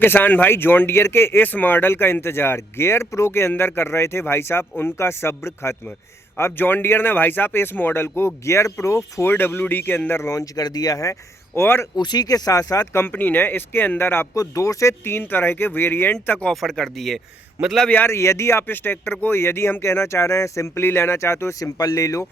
किसान भाई John Deere के इस मॉडल का इंतजार गियर प्रो के अंदर कर रहे थे भाई साहब, उनका सब्र खत्म। अब जॉन डियर ने भाई साहब इस मॉडल को गियर प्रो 4WD के अंदर लॉन्च कर दिया है और उसी के साथ साथ कंपनी ने इसके अंदर आपको 2 से 3 तरह के वेरिएंट तक ऑफर कर दिए। मतलब यार, यदि आप इस ट्रैक्टर को, यदि हम कहना चाह रहे हैं सिंपली लेना चाहते हो, सिंपल ले लो।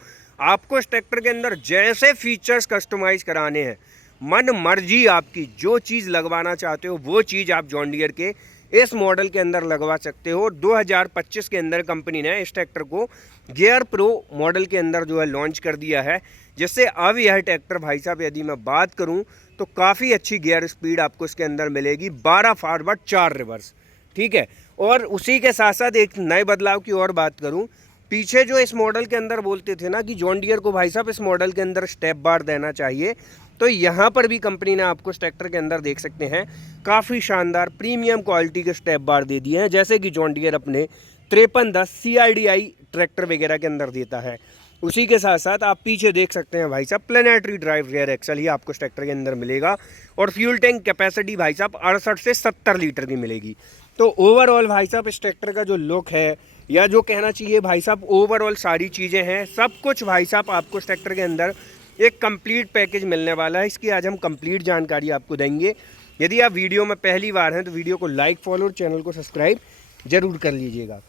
आपको इस ट्रैक्टर के अंदर जैसे फीचर्स कस्टमाइज़ कराने हैं, मन मर्जी आपकी, जो चीज़ लगवाना चाहते हो वो चीज़ आप जॉन डियर के इस मॉडल के अंदर लगवा सकते हो। 2025 के अंदर कंपनी ने इस ट्रैक्टर को गियर प्रो मॉडल के अंदर जो है लॉन्च कर दिया है, जिससे अब यह ट्रैक्टर भाई साहब, यदि मैं बात करूं तो काफ़ी अच्छी गियर स्पीड आपको इसके अंदर मिलेगी, 12 फॉरवर्ड 4 रिवर्स। ठीक है। और उसी के साथ साथ एक नए बदलाव की और बात करूं, पीछे जो इस मॉडल के अंदर बोलते थे ना कि जॉन डियर को भाई साहब इस मॉडल के अंदर स्टेप बार देना चाहिए, तो यहाँ पर भी कंपनी ने आपको इस ट्रैक्टर के अंदर देख सकते हैं काफ़ी शानदार प्रीमियम क्वालिटी के स्टेप बार दे दिए हैं, जैसे कि जॉन डियर अपने 5310 CRDI ट्रैक्टर वगैरह के अंदर देता है। उसी के साथ साथ आप पीछे देख सकते हैं भाई साहब प्लेनेटरी ड्राइव रियर एक्सल ही आपको इस ट्रैक्टर के अंदर मिलेगा और फ्यूल टैंक कैपेसिटी भाई साहब 68 से 70 लीटर की मिलेगी। तो ओवरऑल भाई साहब इस ट्रैक्टर का जो लुक है, या जो कहना चाहिए भाई साहब ओवरऑल सारी चीज़ें हैं, सब कुछ भाई साहब आपको इस ट्रैक्टर के अंदर एक कंप्लीट पैकेज मिलने वाला है। इसकी आज हम कंप्लीट जानकारी आपको देंगे। यदि आप वीडियो में पहली बार हैं तो वीडियो को लाइक, फॉलो और चैनल को सब्सक्राइब जरूर कर लीजिएगा।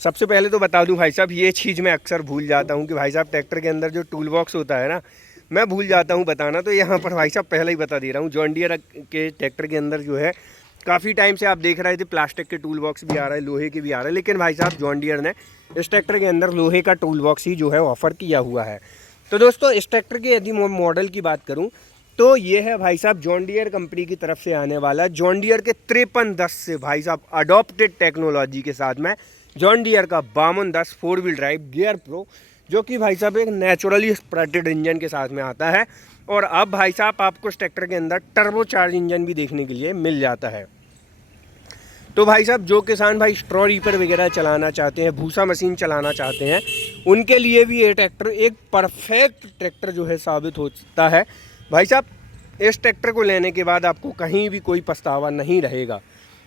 सबसे पहले तो बता दूं भाई साहब, ये चीज़ मैं अक्सर भूल जाता हूं कि भाई साहब ट्रैक्टर के अंदर जो टूल बॉक्स होता है ना, मैं भूल जाता हूं बताना। तो यहाँ पर भाई साहब पहले ही बता दे रहा हूँ, जॉन डियर के ट्रैक्टर के अंदर जो है काफ़ी टाइम से आप देख रहे थे प्लास्टिक के टूल बॉक्स भी आ रहे हैं, लोहे के भी आ रहे हैं, लेकिन भाई साहब जॉन डियर ने इस ट्रैक्टर के अंदर लोहे का टूल बॉक्स ही जो है ऑफ़र किया हुआ है। तो दोस्तों इस ट्रैक्टर के यदि मॉडल की बात करूं तो ये है भाई साहब जॉन डियर कंपनी की तरफ से आने वाला जॉन डियर के 5310 से भाई साहब अडॉप्टेड टेक्नोलॉजी के साथ में जॉन डियर का 5210 4 व्हील ड्राइव गियर प्रो, जो कि भाई साहब एक नेचुरली स्प्रेटेड इंजन के साथ में आता है। और अब भाई साहब आपको इस ट्रैक्टर के अंदर टर्बो चार्ज इंजन भी देखने के लिए मिल जाता है। तो भाई साहब जो किसान भाई स्ट्रॉ रीपर वगैरह चलाना चाहते हैं, भूसा मशीन चलाना चाहते हैं, उनके लिए भी ये ट्रैक्टर एक परफेक्ट ट्रैक्टर जो है साबित होता है। भाई साहब इस ट्रैक्टर को लेने के बाद आपको कहीं भी कोई पछतावा नहीं रहेगा।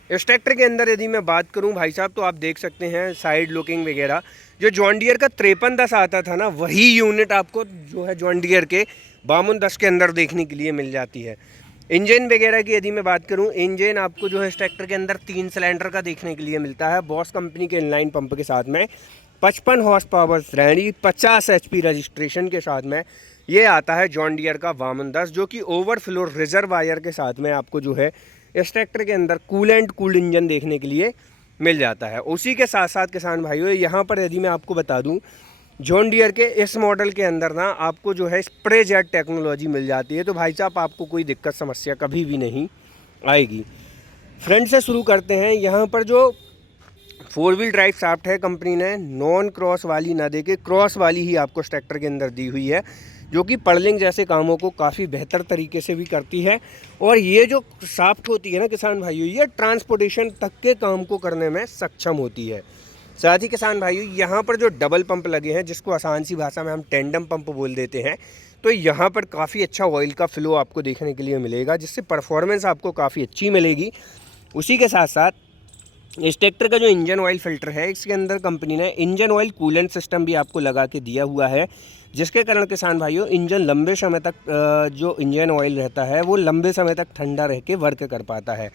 इस ट्रैक्टर के अंदर यदि मैं बात करूं भाई साहब, तो आप देख सकते हैं साइड लुकिंग वगैरह, जो जॉन डियर का 5310 आता था ना, वही यूनिट आपको जो है जॉन डियर के 5210 के अंदर देखने के लिए मिल जाती है। इंजन वगैरह की यदि मैं बात करूं, इंजन आपको जो है इस ट्रैक्टर के अंदर 3 सिलेंडर का देखने के लिए मिलता है, बॉस कंपनी के इनलाइन पंप के साथ में 55 हॉर्स पावर श्रेणी 50 HP रजिस्ट्रेशन के साथ में ये आता है जॉन डियर का 5210, जो कि ओवरफ्लो रिजर्वायर के साथ में आपको जो है इस ट्रैक्टर के अंदर कूल्ड इंजन देखने के लिए मिल जाता है। उसी के साथ साथ किसान भाइयों, यहाँ पर यदि मैं आपको बता दूँ, जॉन डियर के इस मॉडल के अंदर ना आपको जो है स्प्रे जेट टेक्नोलॉजी मिल जाती है। तो भाई साहब आपको कोई दिक्कत समस्या कभी भी नहीं आएगी। फ्रंट से शुरू करते हैं। यहाँ पर जो 4 व्हील ड्राइव शाफ्ट है, कंपनी ने नॉन क्रॉस वाली ना दे के क्रॉस वाली ही आपको इस ट्रैक्टर के अंदर दी हुई है, जो कि पर्लिंग जैसे कामों को काफ़ी बेहतर तरीके से भी करती है। और ये जो शाफ्ट होती है ना किसान भाइयों, ये ट्रांसपोर्टेशन तक के काम को करने में सक्षम होती है। साथ ही किसान भाइयों, यहाँ पर जो डबल पंप लगे हैं, जिसको आसान सी भाषा में हम टेंडम पंप बोल देते हैं, तो यहाँ पर काफ़ी अच्छा ऑयल का फ्लो आपको देखने के लिए मिलेगा, जिससे परफॉर्मेंस आपको काफ़ी अच्छी मिलेगी। उसी के साथ साथ इस ट्रैक्टर का जो इंजन ऑयल फिल्टर है, इसके अंदर कंपनी ने इंजन ऑयल कूलेंट सिस्टम भी आपको लगा के दिया हुआ है, जिसके कारण किसान भाइयों इंजन लंबे समय तक जो इंजन ऑयल रहता है वो लंबे समय तक ठंडा रह के वर्क कर पाता है।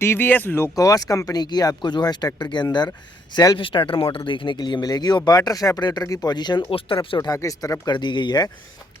TVS लोकोस कंपनी की आपको जो है इस ट्रैक्टर के अंदर सेल्फ स्टार्टर मोटर देखने के लिए मिलेगी और वाटर सेपरेटर की पोजीशन उस तरफ से उठा के इस तरफ कर दी गई है।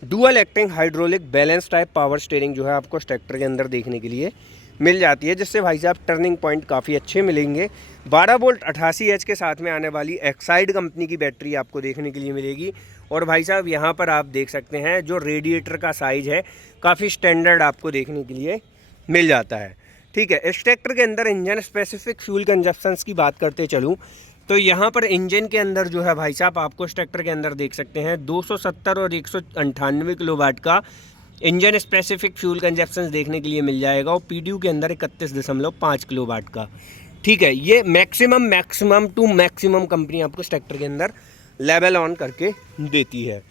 Dual acting hydraulic balance type power steering जो है आपको इस ट्रैक्टर के अंदर देखने के लिए मिल जाती है, जिससे भाई साहब टर्निंग पॉइंट काफ़ी अच्छे मिलेंगे। 12 वोल्ट 88H के साथ में आने वाली एक्साइड कंपनी की बैटरी आपको देखने के लिए मिलेगी। और भाई साहब यहाँ पर आप देख सकते हैं जो रेडिएटर का साइज़ है काफ़ी स्टैंडर्ड आपको देखने के लिए मिल जाता है। ठीक है। इस ट्रैक्टर के अंदर इंजन स्पेसिफिक फ्यूल कंजप्शंस की बात करते चलूँ तो यहाँ पर इंजन के अंदर जो है भाई साहब आपको इस ट्रैक्टर के अंदर देख सकते हैं 270 और 198 किलोवाट का इंजन स्पेसिफिक फ्यूल कंजप्शन देखने के लिए मिल जाएगा और PDU के अंदर 31.5 किलोवाट का। ठीक है। ये मैक्सिमम टू मैक्सिमम कंपनी आपको इस ट्रैक्टर के अंदर लेवल ऑन करके देती है।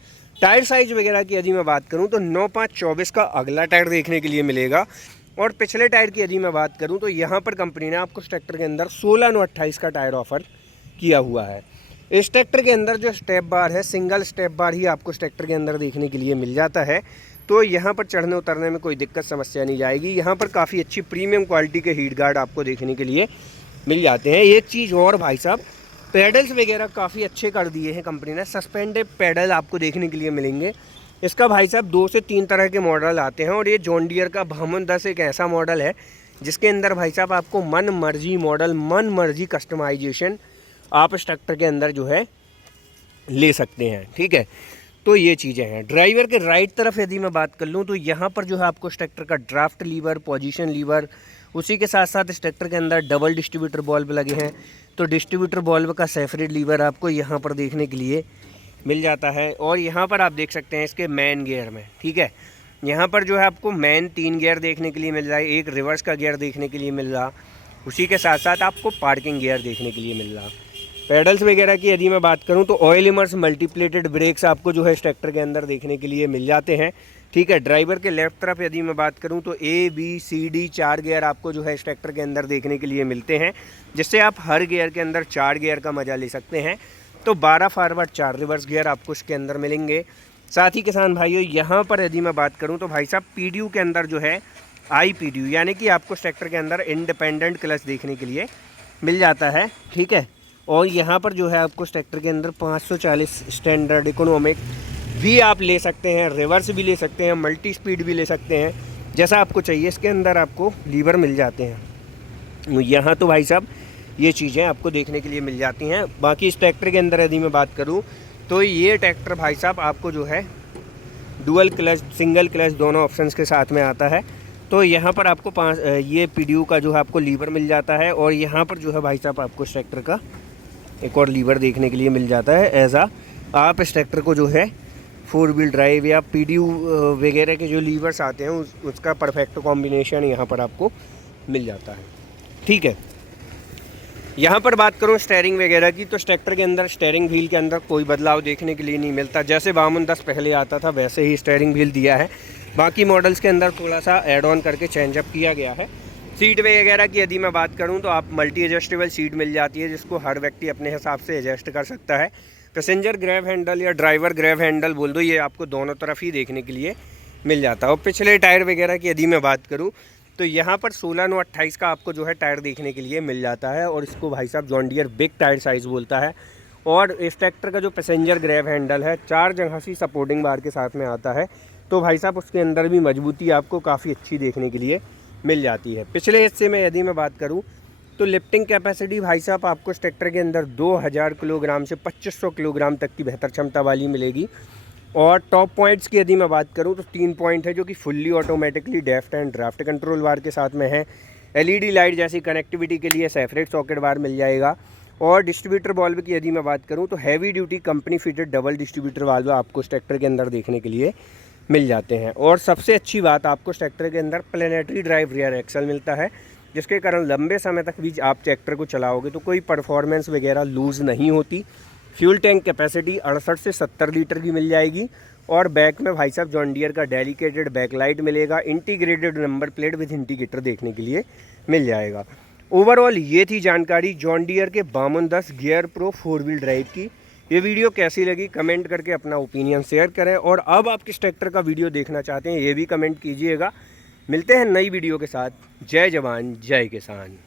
टायर साइज वगैरह की यदि मैं बात करूं तो 9/5/24 का अगला टायर देखने के लिए मिलेगा और पिछले टायर की यदि मैं बात करूं तो यहाँ पर कंपनी ने आपको इस ट्रैक्टर के अंदर 16/28 का टायर ऑफर किया हुआ है। इस ट्रैक्टर के अंदर जो स्टेप बार है, सिंगल स्टेप बार ही आपको इस ट्रैक्टर के अंदर देखने के लिए मिल जाता है। तो यहाँ पर चढ़ने उतरने में कोई दिक्कत समस्या नहीं जाएगी। यहाँ पर काफ़ी अच्छी प्रीमियम क्वालिटी के हीट गार्ड आपको देखने के लिए मिल जाते हैं। एक चीज़ और भाई साहब, पैडल्स वगैरह काफ़ी अच्छे कर दिए हैं कंपनी ने। सस्पेंडेड पैडल आपको देखने के लिए मिलेंगे। इसका भाई साहब 2 से 3 तरह के मॉडल आते हैं और ये जॉन डियर का भामन 10 एक ऐसा मॉडल है जिसके अंदर भाई साहब आपको मन मर्जी मॉडल, मन मर्जी कस्टमाइजेशन आप इस ट्रैक्टर के अंदर जो है ले सकते हैं। ठीक है, तो ये चीज़ें हैं। ड्राइवर के राइट तरफ यदि मैं बात कर लूँ तो यहाँ पर जो है आपको इस ट्रैक्टर का ड्राफ्ट लीवर, पोजीशन लीवर, उसी के साथ साथ इस ट्रैक्टर के अंदर डबल डिस्ट्रीब्यूटर बॉल्ब लगे हैं। तो डिस्ट्रीब्यूटर बॉल्ब का सेपरेट लीवर आपको यहाँ पर देखने के लिए मिल जाता है। और यहाँ पर आप देख सकते हैं इसके मेन गियर में, ठीक है, यहाँ पर जो है आपको मेन 3 गियर देखने के लिए मिल रहा है, एक रिवर्स का गियर देखने के लिए मिल रहा, उसी के साथ साथ आपको पार्किंग गियर देखने के लिए मिल रहा। पेडल्स वगैरह की यदि मैं बात करूं तो ऑयल इमर्स मल्टीप्लेटेड ब्रेक्स आपको जो है इस ट्रैक्टर के अंदर देखने के लिए मिल जाते हैं। ठीक है, ड्राइवर के लेफ्ट तरफ यदि मैं बात करूं तो ABCD 4 गियर आपको जो है इस ट्रैक्टर के अंदर देखने के लिए मिलते हैं, जिससे आप हर गियर के अंदर 4 गियर का मज़ा ले सकते हैं। तो 12 फॉरवर्ड 4 रिवर्स गियर आपको इसके अंदर मिलेंगे। साथ ही किसान भाइयों, यहाँ पर यदि मैं बात करूँ तो भाई साहब PDU के अंदर जो है IPDU यानी कि आपको इस ट्रैक्टर के अंदर इंडिपेंडेंट क्लच देखने के लिए मिल जाता है। ठीक है, और यहाँ पर जो है आपको इस ट्रैक्टर के अंदर 540 स्टैंडर्ड इकोनॉमिक भी आप ले सकते हैं, रिवर्स भी ले सकते हैं, मल्टी स्पीड भी ले सकते हैं, जैसा आपको चाहिए। इसके अंदर आपको लीवर मिल जाते हैं। यहाँ तो भाई साहब ये चीज़ें आपको देखने के लिए मिल जाती हैं। बाकी इस ट्रैक्टर के अंदर यदि मैं बात करूँ तो ये ट्रैक्टर भाई साहब आपको जो है डुअल क्लच, सिंगल क्लच दोनों ऑप्शंस के साथ में आता है। तो यहाँ पर आपको ये PDU का जो है आपको लीवर मिल जाता है और यहाँ पर जो है भाई साहब आपको इस ट्रैक्टर का एक और लीवर देखने के लिए मिल जाता है। ऐसा आप इस ट्रैक्टर को जो है 4 व्हील ड्राइव या PDU वगैरह के जो लीवर्स आते हैं उसका परफेक्ट कॉम्बिनेशन यहाँ पर आपको मिल जाता है। ठीक है, यहाँ पर बात करूँ स्टेयरिंग वगैरह की तो इस ट्रैक्टर के अंदर स्टेयरिंग व्हील के अंदर कोई बदलाव देखने के लिए नहीं मिलता। जैसे वामन 10 पहले आता था वैसे ही स्टेयरिंग व्हील दिया है। बाकी मॉडल्स के अंदर थोड़ा सा ऐड ऑन करके चेंजअप किया गया है। सीट वगैरह की यदि मैं बात करूं तो आप मल्टी एडजस्टेबल सीट मिल जाती है, जिसको हर व्यक्ति अपने हिसाब से एडजस्ट कर सकता है। पैसेंजर ग्रैब हैंडल या ड्राइवर ग्रैब हैंडल बोल दो, ये आपको दोनों तरफ ही देखने के लिए मिल जाता है। और पिछले टायर वगैरह की यदि मैं बात करूं तो यहाँ पर 16/28 का आपको जो है टायर देखने के लिए मिल जाता है और इसको भाई साहब John Deere big tyre size बोलता है। और इस ट्रैक्टर का जो पैसेंजर ग्रैब हैंडल है 4 जगह से सपोर्टिंग बार के साथ में आता है। तो भाई साहब उसके अंदर भी मजबूती आपको काफ़ी अच्छी देखने के लिए मिल जाती है। पिछले हिस्से में यदि मैं बात करूं तो लिफ्टिंग कैपेसिटी भाई साहब आपको इस ट्रैक्टर के अंदर 2000 किलोग्राम से 2500 किलोग्राम तक की बेहतर क्षमता वाली मिलेगी। और टॉप पॉइंट्स की यदि मैं बात करूं तो 3 पॉइंट है जो कि fully automatically left and draft control bar के साथ में है। LED लाइट जैसी कनेक्टिविटी के लिए सेपरेट सॉकेट बार मिल जाएगा। और डिस्ट्रीब्यूटर वाल्व की यदि मैं बात करूं तो heavy duty company fitted double distributor valve आपको इस ट्रैक्टर के अंदर देखने के लिए मिल जाते हैं। और सबसे अच्छी बात, आपको इस ट्रैक्टर के अंदर प्लेनेटरी ड्राइव रियर एक्सल मिलता है, जिसके कारण लंबे समय तक भी आप ट्रैक्टर को चलाओगे तो कोई परफॉर्मेंस वगैरह लूज़ नहीं होती। फ्यूल टैंक कैपेसिटी 68 से 70 लीटर की मिल जाएगी। और बैक में भाई साहब जॉन डियर का डेडिकेटेड बैकलाइट मिलेगा। Integrated number plate with indicator देखने के लिए मिल जाएगा। ओवरऑल ये थी जानकारी जॉन डियर के वामन 10 गियर प्रो 4 व्हील ड्राइव की। ये वीडियो कैसी लगी कमेंट करके अपना ओपिनियन शेयर करें। और अब आप किस ट्रैक्टर का वीडियो देखना चाहते हैं ये भी कमेंट कीजिएगा। मिलते हैं नई वीडियो के साथ। जय जवान जय किसान।